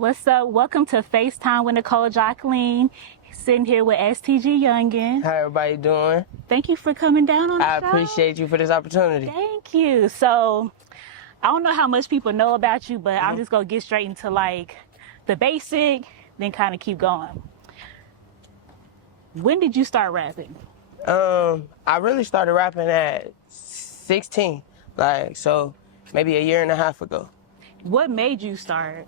What's up? Welcome to FaceTime with Nicole, Jocleen. Sitting here with STG Yungin. How everybody doing? Thank you for coming down on the show. I appreciate you for this opportunity. Thank you. So, I don't know how much people know about you, but I'm just going to get straight into like the basic, then kind of keep going. When did you start rapping? I really started rapping at 16, so maybe a year and a half ago. What made you start?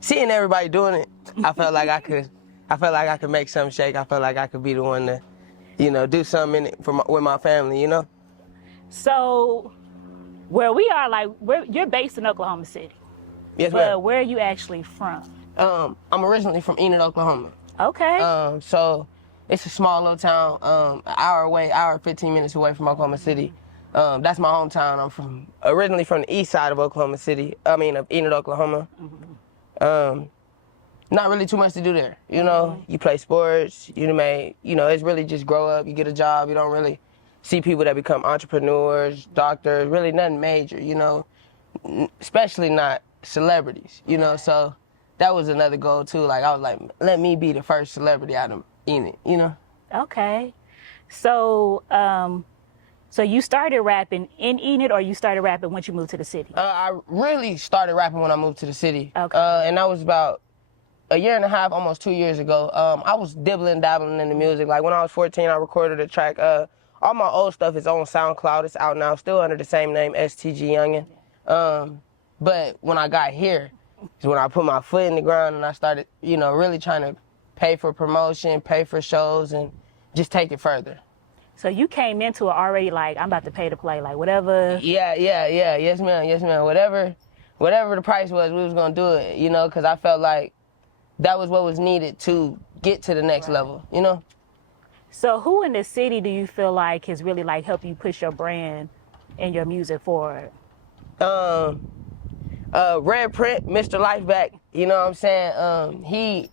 Seeing everybody doing it, I felt like I could make something shake. I felt like I could be the one to, do something in it with my family, So, where we are, you're based in Oklahoma City. Yes, but ma'am. where are you actually from? I'm originally from Enid, Oklahoma. Okay. So it's a small little town, an hour 15 minutes away from Oklahoma City. That's my hometown. I'm originally from the east side of Oklahoma City. Of Enid, Oklahoma. Not really too much to do there. You play sports. It's really just grow up. You get a job. You don't really see people that become entrepreneurs, doctors. Really nothing major. Especially not celebrities. So that was another goal too. I was like, let me be the first celebrity out of Enid. Okay. So, so you started rapping in Enid, or you started rapping once you moved to the city? I really started rapping when I moved to the city. Okay. And that was about a year and a half, almost 2 years ago. I was dabbling in the music. Like when I was 14, I recorded a track. All my old stuff is on SoundCloud. It's out now, still under the same name, STG Yungin. But when I got here, is when I put my foot in the ground and I started, really trying to pay for promotion, pay for shows, and just take it further. So you came into it already like, I'm about to pay to play, like whatever. Yeah. Yes, ma'am. Whatever the price was, we was gonna do it, because I felt like that was what was needed to get to the next level, So who in the city do you feel like has really helped you push your brand and your music forward? Red Print, Mr. Lifeback, you know what I'm saying? He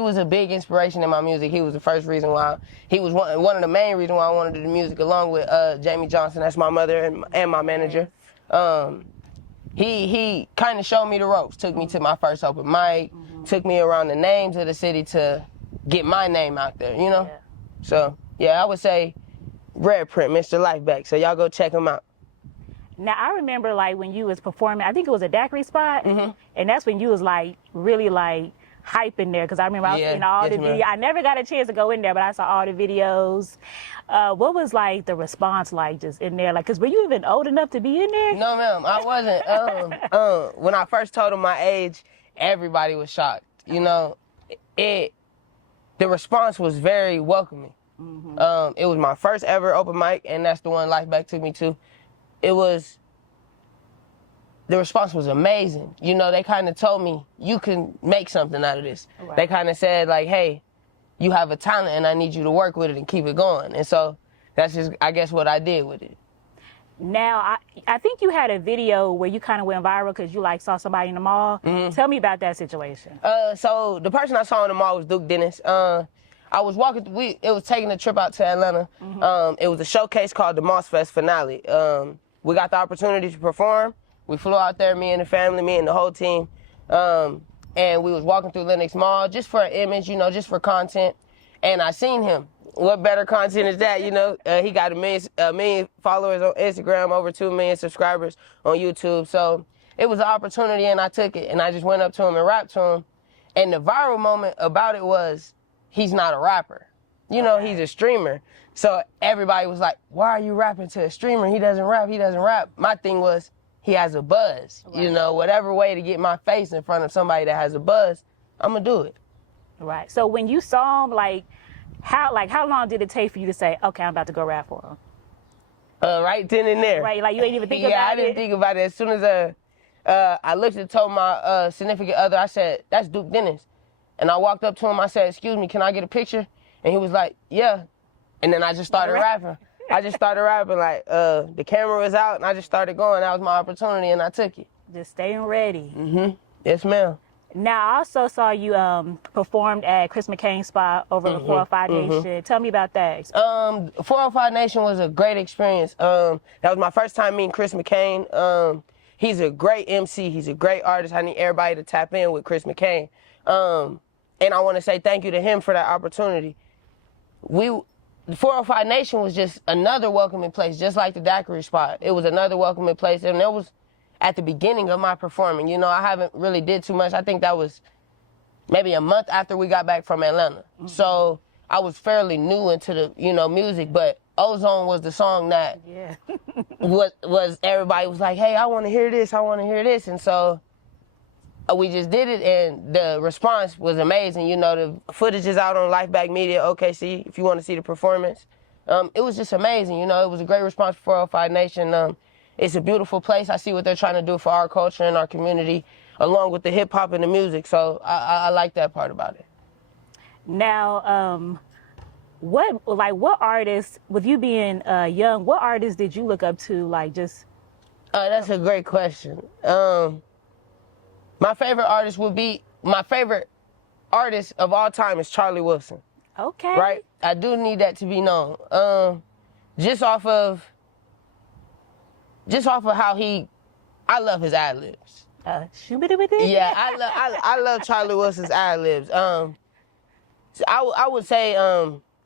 was a big inspiration in my music. He was the first reason why, he was one of the main reasons why I wanted to do music, along with Jamie Johnson, that's my mother and my manager. He kind of showed me the ropes, took me to my first open mic, took me around the names of the city to get my name out there, Yeah. So, yeah, I would say Red Print, Mr. Lifeback, so y'all go check him out. Now, I remember when you was performing, I think it was a daiquiri spot, and that's when you was really hyping there, because I remember I was seeing all the videos. I never got a chance to go in there, but I saw all the videos. What was the response just in there? Because were you even old enough to be in there? No, ma'am, I wasn't. When I first told them my age, everybody was shocked. The response was very welcoming. It was my first ever open mic, and that's the one Lifeback took me to. The response was amazing. They kind of told me, you can make something out of this. Right. They kind of said hey, you have a talent and I need you to work with it and keep it going. And so that's just, I guess, what I did with it. Now, I think you had a video where you kind of went viral because you saw somebody in the mall. Tell me about that situation. So the person I saw in the mall was Duke Dennis. I was walking, it was taking a trip out to Atlanta. It was a showcase called the Moss Fest Finale. We got the opportunity to perform. We flew out there, me and the family, me and the whole team. And we was walking through Lenox Mall just for an image, just for content. And I seen him. What better content is that, He got a million followers on Instagram, over 2 million subscribers on YouTube. So it was an opportunity and I took it. And I just went up to him and rapped to him. And the viral moment about it was, he's not a rapper. He's a streamer. So everybody was like, why are you rapping to a streamer? He doesn't rap. My thing was, he has a buzz. Right. Whatever way to get my face in front of somebody that has a buzz, I'm gonna do it. Right. So when you saw him, how long did it take for you to say, okay, I'm about to go rap for him? Right then and there. Right, you ain't even think about it? Yeah, I didn't think about it. As soon as I looked and told my significant other, I said, that's Duke Dennis. And I walked up to him, I said, excuse me, can I get a picture? And he was like, yeah. And then I just started rapping. The camera was out and I just started going. That was my opportunity and I took it. Just staying ready. Yes, ma'am. Now, I also saw you performed at Chris McCain's spot over the 405 Nation. Tell me about that. 405 Nation was a great experience. That was my first time meeting Chris McCain. He's a great MC. He's a great artist. I need everybody to tap in with Chris McCain. And I want to say thank you to him for that opportunity. The 405 Nation was just another welcoming place, just like the daiquiri spot. It was another welcoming place, and it was at the beginning of my performing. You know, I haven't really did too much. I think that was maybe a month after we got back from Atlanta. Mm-hmm. So I was fairly new into the, music, but Ozone was the song that was everybody was like, hey, I want to hear this, I want to hear this. And so we just did it, and the response was amazing. You know, the footage is out on Lifeback Media, OKC, if you want to see the performance. It was just amazing. You know, it was a great response for 405 Nation. It's a beautiful place. I see what they're trying to do for our culture and our community, along with the hip-hop and the music. So I like that part about it. Now, what artists, with you being young, what artists did you look up to, That's a great question. My favorite artist of all time is Charlie Wilson. Okay. Right? I do need that to be known. Just off of how I love his ad-libs. Yeah, I love Charlie Wilson's ad-libs. I would say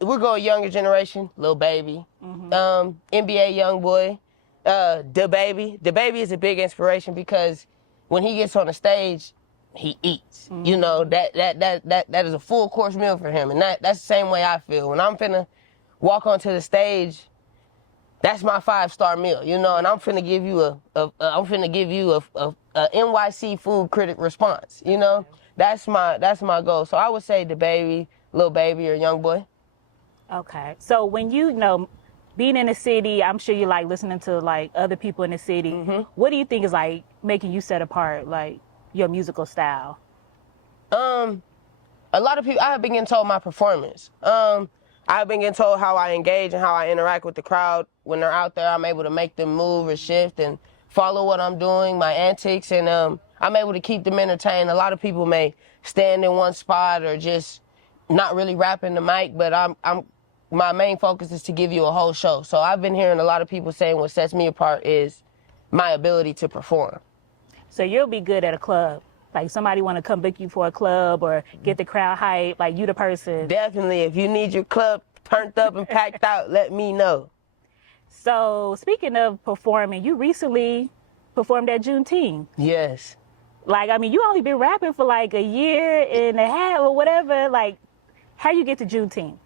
we're going younger generation, Lil Baby, NBA Youngboy, DaBaby. DaBaby is a big inspiration because when he gets on the stage, he eats. Mm-hmm. You know, that is a full course meal for him, and that's the same way I feel. When I'm finna walk onto the stage, that's my 5-star meal, and I'm finna give you a NYC food critic response, That's my goal. So I would say DaBaby, Lil Baby, or Youngboy. Okay. So when being in the city, I'm sure you like listening to other people in the city. Mm-hmm. What do you think is making you set apart, your musical style? A lot of people, I have been getting told my performance. I've been getting told how I engage and how I interact with the crowd. When they're out there, I'm able to make them move or shift and follow what I'm doing, my antics, and I'm able to keep them entertained. A lot of people may stand in one spot or just not really rapping the mic, but my main focus is to give you a whole show. So I've been hearing a lot of people saying what sets me apart is my ability to perform. So you'll be good at a club. Somebody want to come book you for a club or get the crowd hype, you the person. Definitely. If you need your club turned up and packed out, let me know. So speaking of performing, you recently performed at Juneteenth. Yes. You only been rapping for a year and a half or whatever. How you get to Juneteenth?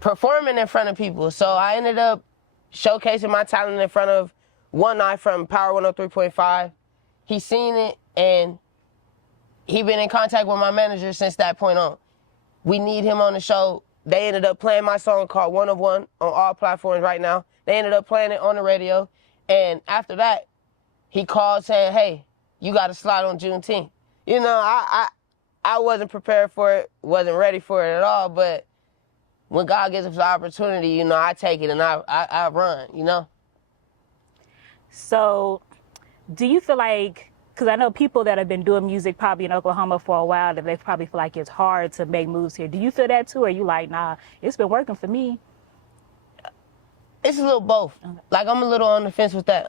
Performing in front of people. So I ended up showcasing my talent in front of One Eye from Power 103.5. He seen it, and he been in contact with my manager since that point on. We need him on the show. They ended up playing my song called One of One on all platforms right now. They ended up playing it on the radio. And after that, he called saying, hey, you got to slide on Juneteenth. I wasn't prepared for it, wasn't ready for it at all, but when God gives us the opportunity, I take it and I run, So do you feel because I know people that have been doing music probably in Oklahoma for a while, that they probably feel it's hard to make moves here. Do you feel that too, or are you nah, it's been working for me? It's a little both. Okay. I'm a little on the fence with that.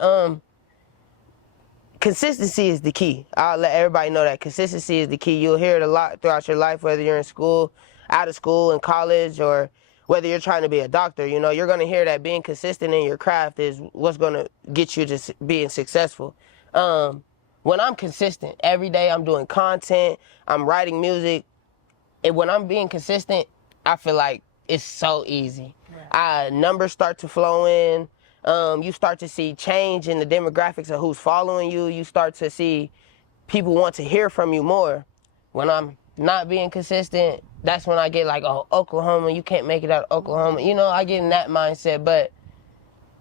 Consistency is the key. I'll let everybody know that consistency is the key. You'll hear it a lot throughout your life, whether you're in school, out of school, in college, or whether you're trying to be a doctor. You're going to hear that being consistent in your craft is what's going to get you to being successful. When I'm consistent, every day I'm doing content, I'm writing music, and when I'm being consistent, I feel like it's so easy. Right. Numbers start to flow in. You start to see change in the demographics of who's following you. You start to see people want to hear from you more. When I'm not being consistent, that's when I get Oklahoma, you can't make it out of Oklahoma. I get in that mindset, but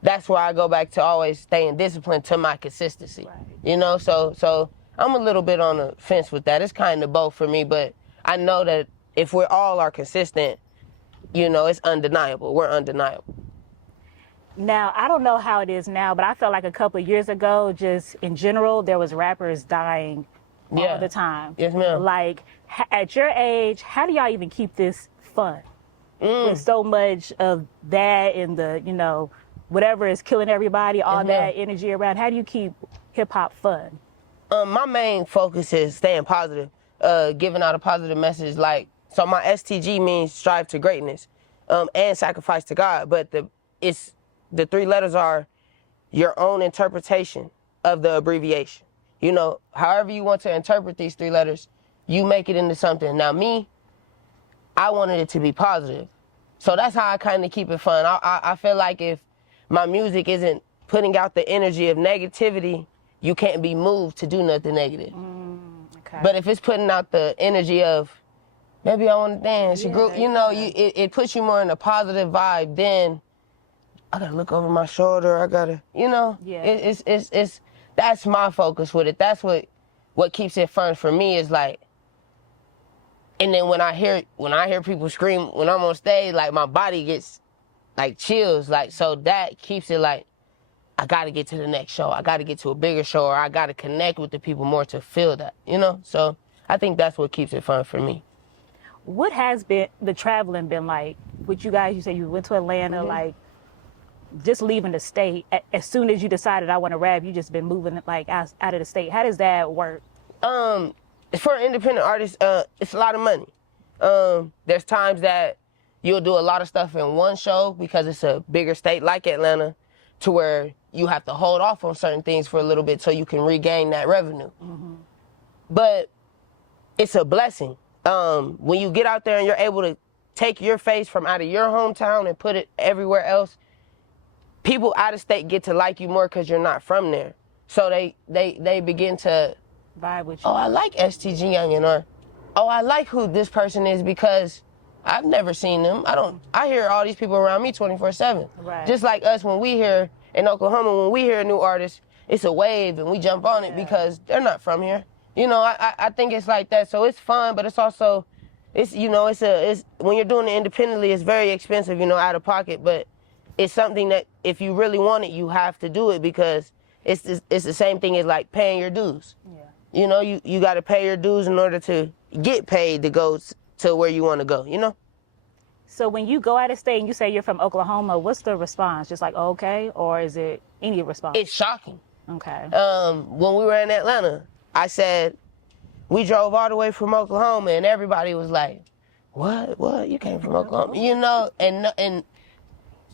that's where I go back to always staying disciplined to my consistency. Right. So I'm a little bit on the fence with that. It's kind of both for me, but I know that if we all are consistent, it's undeniable. We're undeniable. Now, I don't know how it is now, but I felt a couple of years ago, just in general, there was rappers dying all the time. Yes, ma'am. At your age, how do y'all even keep this fun? With so much of that and the, whatever is killing everybody, all that energy around? How do you keep hip hop fun? My main focus is staying positive, giving out a positive message. Like, so my STG means strive to greatness, and sacrifice to God. But the 3 letters are your own interpretation of the abbreviation. You know, however you want to interpret these 3 letters, you make it into something. Now me, I wanted it to be positive. So that's how I kind of keep it fun. I feel like if my music isn't putting out the energy of negativity, you can't be moved to do nothing negative. Okay. But if it's putting out the energy of, maybe I want to dance, you know, it puts you more in a positive vibe. Then I gotta look over my shoulder. I gotta, you know, it's that's my focus with it. That's what keeps it fun for me is like. And then when I hear people scream when I'm on stage, like my body gets like chills, like, so that keeps it like, I gotta get to the next show. I gotta get to a bigger show, or I gotta connect with the people more to feel that, you know? So I think that's what keeps it fun for me. What has been the traveling been like with you guys? You said you went to Atlanta, like just leaving the state. As soon as you decided I want to rap, you just been moving like out of the state. How does that work? For an independent artist, it's a lot of money. There's times that you'll do a lot of stuff in one show because it's a bigger state like Atlanta, to where you have to hold off on certain things for a little bit so you can regain that revenue. But it's a blessing. When you get out there and you're able to take your face from out of your hometown and put it everywhere else, people out of state get to like you more because you're not from there. So they begin to vibe with you. Oh, I like STG Yungin, or oh, I like who this person is because I've never seen them. I hear all these people around me 24/7. Right. Just like us, when we hear in Oklahoma, when we hear a new artist, it's a wave and we jump on it because they're not from here. You know, I think it's like that. So it's fun, but it's also, you know, it's when you're doing it independently, it's very expensive, you know, out of pocket, but it's something that if you really want it, you have to do it because it's the same thing as like paying your dues. Yeah. You know, you got to pay your dues in order to get paid to go to where you want to go, you know? So when you go out of state and you say you're from Oklahoma, what's the response? Just like, oh, okay? Or is it any response? It's shocking. Okay. When we were in Atlanta, I said, we drove all the way from Oklahoma, and everybody was like, what? You came from Oklahoma? You know, and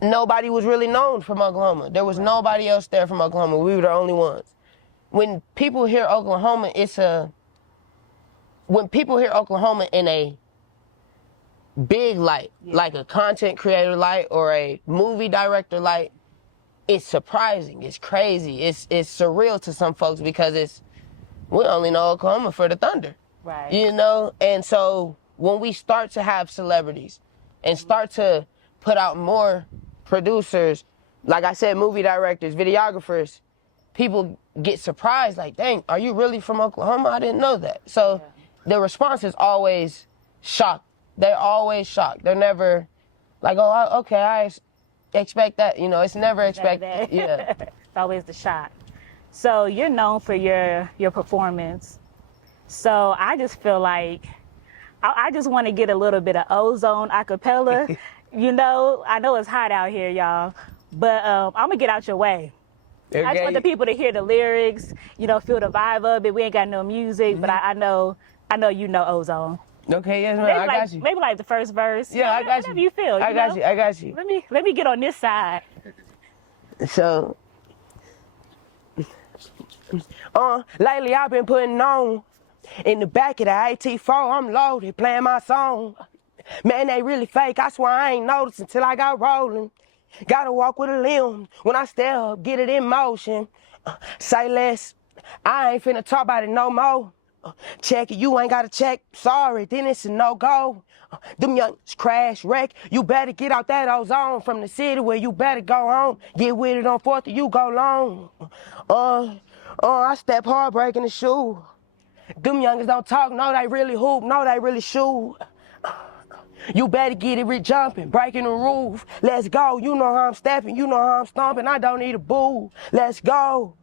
nobody was really known from Oklahoma. There was nobody else there from Oklahoma. We were the only ones. When people hear Oklahoma, when people hear Oklahoma in a big light, like a content creator light or a movie director light, it's surprising, it's crazy, it's surreal to some folks because we only know Oklahoma for the Thunder. Right. You know? And so when we start to have celebrities and start to put out more producers, like I said, movie directors, videographers, people get surprised, like, dang, are you really from Oklahoma? I didn't know that. So the response is always shocked. They're always shocked. They're never like, oh, okay, I expect that. You know, it's never expected. Yeah. It's always the shock. So you're known for your performance. So I just feel like I just want to get a little bit of Ozone a cappella. You know, I know it's hot out here, y'all, but I'm going to get out your way. Okay. I just want the people to hear the lyrics, you know, feel the vibe of it. We ain't got no music, but I know you know Ozone. Okay, yes, man, I got you. Maybe like the first verse. Yeah, I got you. Whatever you feel. I got you. Let me get on this side. So, lately I've been putting on in the back of the AT4. I'm loaded, playing my song. Man, they really fake. I swear I ain't noticed until I got rolling. Gotta walk with a limb. When I step up, get it in motion. Say less. I ain't finna talk about it no more. Check it, you ain't gotta check. Sorry, then it's a no-go. Them youngsters crash wreck. You better get out that ozone from the city where you better go home. Get with it on 4th or you go long. I step hard breaking the shoe. Them youngsters don't talk, no, they really hoop, no, they really shoot. You better get it jumping, breaking the roof. Let's go, you know how I'm stepping, you know how I'm stomping, I don't need a boo. Let's go.